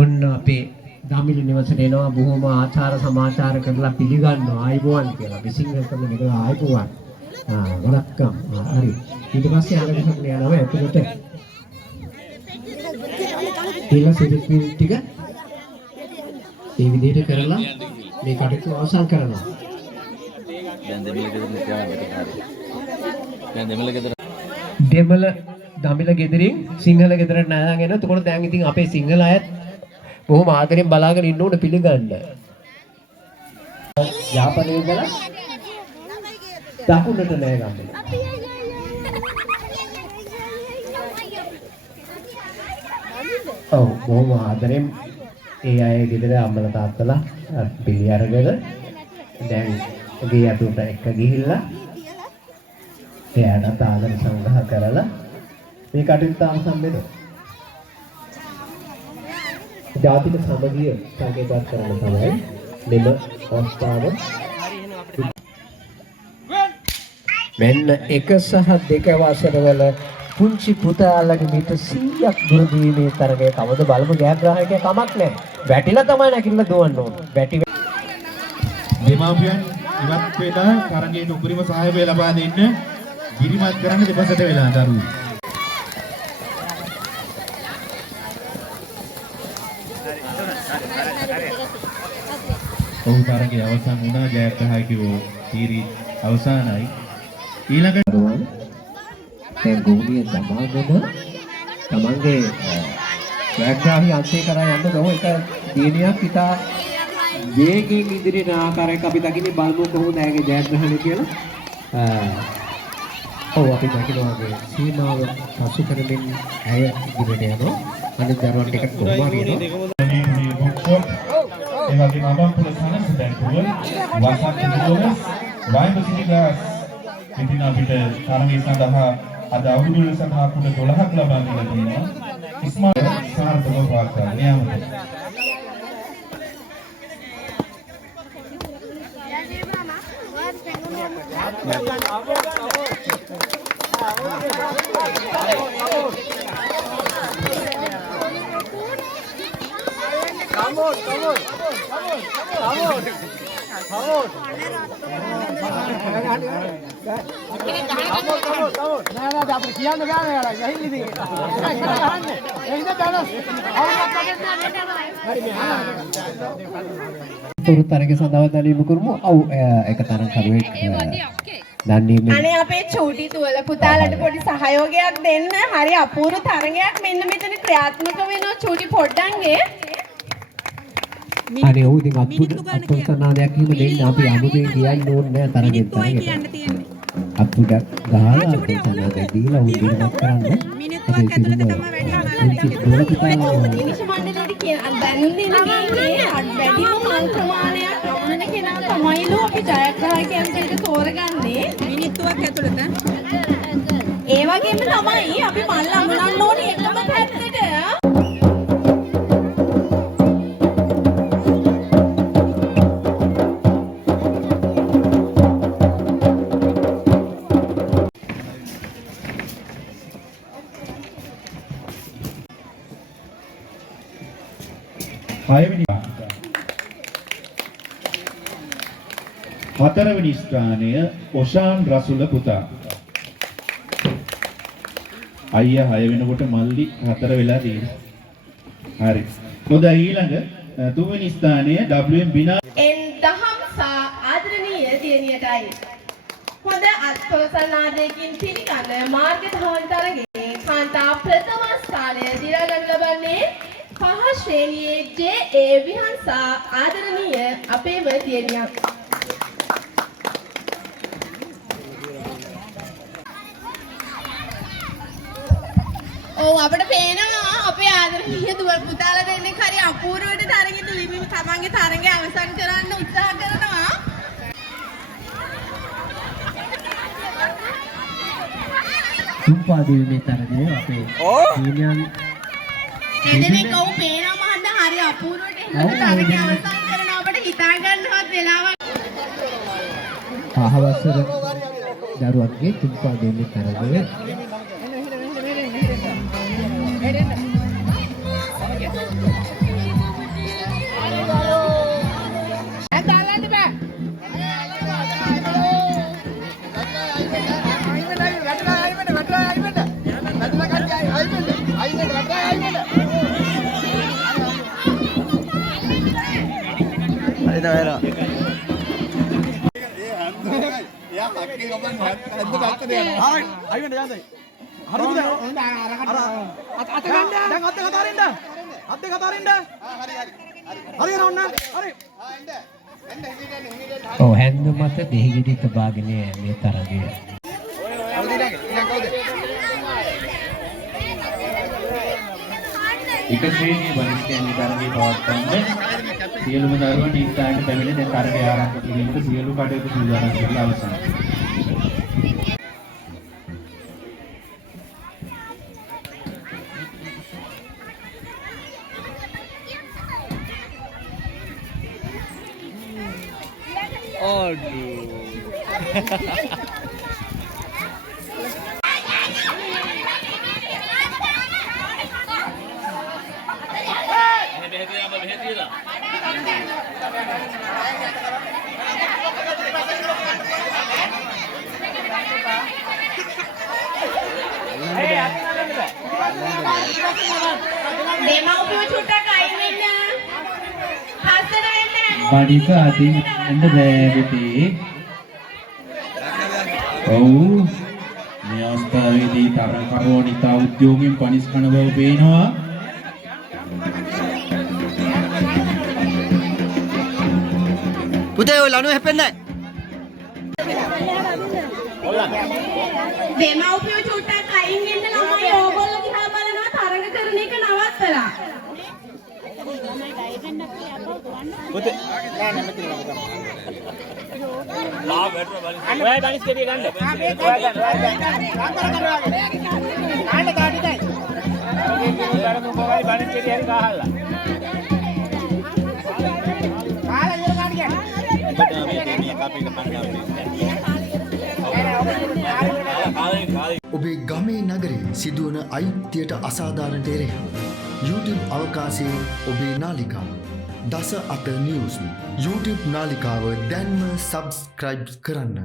ඔන්න අපේ දමිළ නිවසට එනවා බොහොම ආචාර සමාචාර කරලා පිළිගන්නවා ආයිබෝවන් කියලා. අපි සිංහල කම නේද ආයිබෝවන්. වලක්කම්. හරි. ඊට පස්සේ අරගෙන යනවා ඇතුළට. ඊළඟ සිරිපින් ටික මේ විදිහට කරලා මේ කටයුතු අවසන් කරනවා. දැන් දෙමළ ගෙදර නිකන් දැන් දෙමළ ගෙදර දමිළ ගෙදරින් සිංහල ගෙදරට නෑදන් එනවා. එතකොට දැන් ඉතින් අපේ සිංහල අයත් බොහොම ආදරෙන් බලාගෙන ඉන්න උඩ පිළිගන්න. යාපනයේ ඉඳලා දකුණට නෑ ගන්න. ඔව් බොහොම ආදරෙන් ඒ අය ගෙදර අම්මලා තාත්තලා පිළි අරගෙන දැන් ගේ අතුට එක ගිහිල්ලා එයාට ආදර සංග්‍රහ කරලා මේ කටයුත්ත අවසන් වෙනවා. ජාතික සමගිය සංකේතවත් කරන තමයි මෙම අවස්ථාව. මෙන්න 1 සහ 2 වසරවල පුංචි පුතාලගේ මීටර් 100ක් දුර දීමේ තරගයේ කවද බලමු ජයග්‍රාහකයා කමක් නැහැ. වැටිලා තමයි නැකිලා දුවන්න ඕන. වැටි දෙමාපියන් ඉවත් වෙලා තරගයට උපරිම සහායය ලබා දෙන්න ගිරිමත් කරන්න දෙපසට වෙලා දරුවෝ. ඔව් තරගය අවසන් වුණා. ජයග්‍රාහකයෝ තීරි අවසానයි. ඊළඟට දැන් ගෝලිය දමාගෙන තමන්ගේ ජයග්‍රාහී අංශය කරා යන්න ගම එක දිනයක් ඉතා වේගයෙන් ඉදිරියට ආකාරයක අපි දකින්නේ බලමු කොහොමද ඇගේ ජයග්‍රහණය කියලා. ඔව් අපි දකිනවාගේ සීමාව පසු කරමින් ඇය ඉදිරියට යනවා. අනිත් දරුවන් ටිකට කොහොමද යනවා. ඒ වගේම අබම්පුල සනස බැංකුව වසන්ත නිරෝධ වයිබසිටි ක්ලාස් ඉතින් අපිට තරගය සඳහා අද අවුරුදු සඳහා කුඩ 12ක් ලබා දීලා තියෙනවා. ඉස්මාල් සාර්ථකව වාර්තා නියමිතයි. පුරු තරග සඳහා දැනීම කරමු. ඔව් එක තරම් කරුවෙක් දන්නේ අනේ අපේ චූටි තුවල පුතාලට පොඩි සහයෝගයක් දෙන්න. හරි අපූර්ව තරගයක් මෙන්න මෙතන ක්‍රියාත්මක වෙනවා. චූටි පොඩ්ඩන්ගේ අනේ ඔව් ඉතින් අත්පුඩ සනාදයක් එහෙම දෙන්න අපි අමුදේ කියන්න ඕනේ නෑ තරගෙන් තරගෙට. අත්පුඩ ගහලා අත්පුඩ සනාදයක් දීලා උන් දිනමත් කරන්න. මිනිත්තුවක් ඇතුළත තමයි වැඩි මිනිස් මණ්ඩලෙට කියන දැනුම් දෙනගේ වැඩිම මල් ප්‍රමාණයක් ගමන කෙනා තමයිලු අපි ජයග්‍රාහකයන් දෙයට තෝරගන්නේ. මිනිත්තුවක් ඇතුළත ඒ වගේම තමයි අපි මල් අමුණන්න ඕනේ එකම පැත්තට. හතරවෙනි ස්ථානය ඔෂාන් රසුල පුතා. අයියා 6 වෙනකොට මල්ලි 4 වෙලා තියෙනවා. හරි. හොඳයි ඊළඟ තුන්වෙනි ස්ථානය WM බිනා දහම්සා ආදරණීය දියණියටයි. හොඳ අත්පොලසනාදයකින් පිළිගන්න මාර්ග දහවල් තරගයේ කාන්තා ප්‍රථම ස්ථානය දිනා ගන්න ලබන්නේ පහ ශ්‍රේණියේ JA විහංසා ආදරණීය අපේම දියණියක්. ඔව් අපිට පේනවා අපේ ආදරණීය දුව පුතාලා දෙන්නෙක් හරි අපූර්වවට තරගෙට ලිපිම තමන්ගේ තරගය අවසන් කරන්න උත්සාහ කරනවා. තුම්පා දීමේ තරගයේ අපේ සීනියන් එදෙනෙක් ඔව් පේනවා මහන්ද හරි අපූර්වවට එහෙම තරගය අවසන් කරනවා. අපිට හිතා ගන්නවත් වෙලාවක්. පහවසර දරුවන්ගේ තුම්පා දීමේ තරගයේ ඔව් හැන්දු මත දෙහිගෙඩි තබාගෙන මේ තරගය. එක ශ්‍රේණියේ වරිෂ්ඨයන්ගේ තරගය පවත්වන්න සියලුම දරුවන් ඉස්තාරට පැමිණ දැන් තරගය ආරම්භ කිරීමට සියලු කටයුතු සූදානම් කරලා අවසන්. දෙමව්පියෝ චුට්ටක් අයින් වෙන්න. හස්සට වෙන්න හැමෝම. බඩික අතින් එන්න බෑවිති. ඔව් මේ අවස්ථාවේදී තරකරෝ නිතා උද්‍යෝගයෙන් පනිස් කන බව පේනවා. පුතේ ඔය ලනු හැපෙන්නේ දෙමව්පියෝ චුට්ටක් අයින් වෙන්න ළමයි ඕගොල්ලෝ දිහා බලනවා තරඟ කරන එක නවත්තලා. ඔබේ ගමේ නගරේ සිදුවන අයිතියට අසාධාරණට එරෙහිව YouTube අවකාශයේ ඔබේ නාලිකාව දස අත නිවුස් YouTube නාලිකාව දැන්ම සබ්ස්ක්‍රයිබ් කරන්න.